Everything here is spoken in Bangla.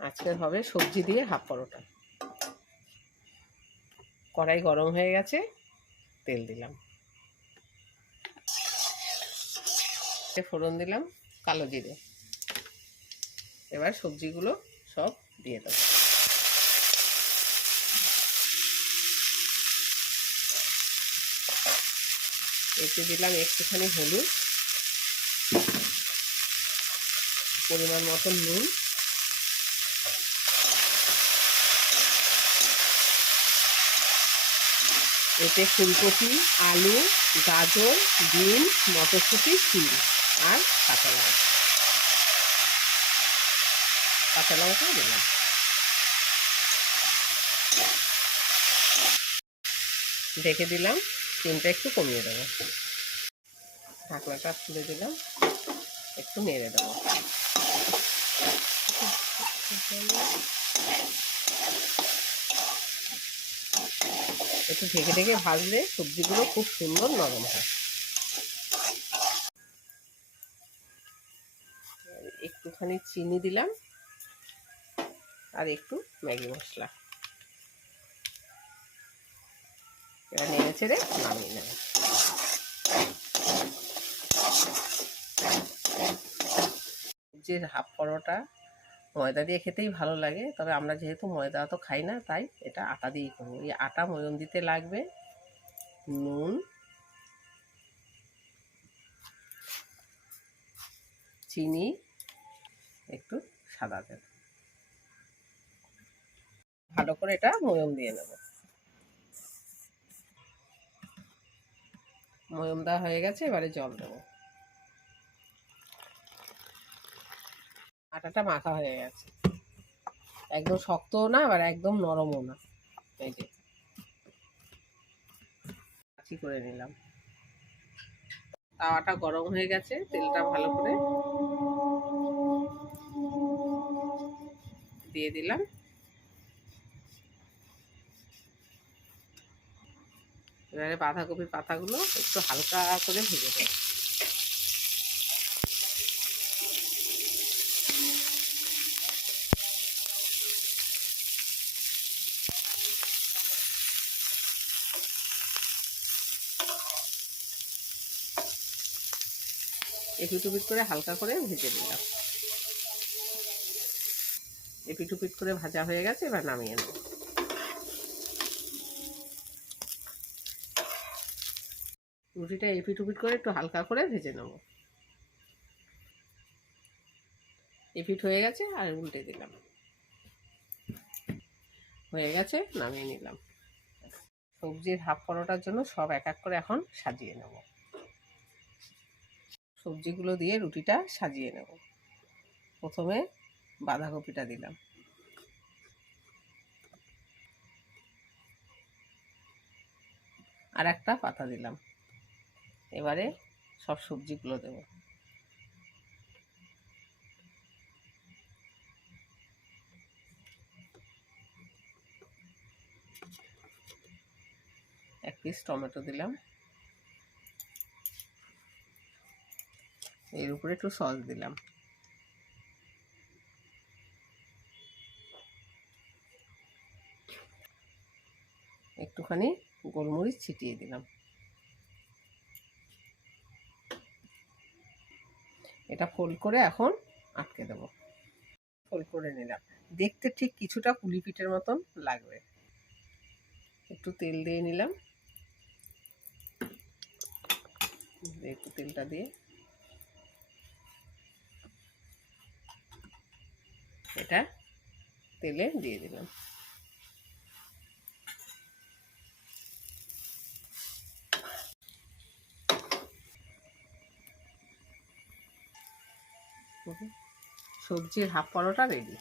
আজকে হবে সবজি দিয়ে হাফ পরোটা। কড়াই গরম হয়ে গেছে, তেল দিলাম, ফোড়ন দিলাম কালো জিরে। এবার সবজিগুলো সব দিয়ে দেবো। এতে দিলাম একটুখানি হলুদ, পরিমাণ মতন নুন, এতে ফুলকপি, আলু, গাজর, বিনস, মটরশুঁটি, শিম আর কাঁচা লঙ্কা দিলাম। ঢেকে দিলাম, চিমটা একটু কমিয়ে দেবো। ঢাকনাটা খুলে দিলাম, একটু নেড়ে দেবো। একটু ঢেকে ঢেকে ভাজলে সবজিগুলো খুব সুন্দর নরম হয়। একটুখানি চিনি দিলাম আর একটু ম্যাগি মশলা। এবার নেড়ে ছেড়ে নামিয়ে নেব। যে হাফ পরোটা ময়দা দিয়ে খেতেই ভালো লাগে, তবে আমরা যেহেতু ময়দা তো খাই না, তাই এটা আটা দিয়েই করবো। এই আটা ময়ম দিতে লাগবে নুন, চিনি, একটু সাদা তেল। ভালো করে এটা ময়ম দিয়ে নেব। ময়ম দেওয়া হয়ে গেছে, এবারে জল দেবো। আটাটা মাখা হয়ে গেছে, একদম শক্তও না আবার একদম নরমও না। এই যে কাচি করে নিলাম। তাওয়াটা গরম হয়ে গেছে, তেলটা ভালো করে দিয়ে দিলাম। এবারে বাঁধাকপির পাতাগুলো একটু হালকা করে ভেজে দেব। এপিট করে হালকা করে ভেজে দিলাম। এপিট করে ভাজা হয়ে গেছে, এবার নামিয়ে নেব। রুটিটা এপিট করে একটু হালকা করে ভেজে নেব। এপিট হয়ে গেছে, আর উল্টে দিলাম। হয়ে গেছে, নামিয়ে নিলাম। সবজির হাফ পরোটার জন্য সব এক এক করে এখন সাজিয়ে নেব। সবজিগুলো দিয়ে রুটিটা সাজিয়ে নেব। প্রথমে বাঁধাকপিটা দিলাম, আর একটা পাতা দিলাম। এবারে সব সবজিগুলো দেব। এক পিস টমেটো দিলাম। এর উপরে একটু সস দিলাম। একটুখানি গোলমরিচ ছিটিয়ে দিলাম। এটা ফোল্ড করে এখন আটকে দেব। ফোল্ড করে নিলাম। দেখতে ঠিক কিছুটা পুলি পিঠের মতন লাগবে। একটু তেল দিয়ে নিলাম। একটু তেলটা দিয়ে এটা তেলে দিয়ে দিলাম। সবজির হাফ পরোটা রেডি।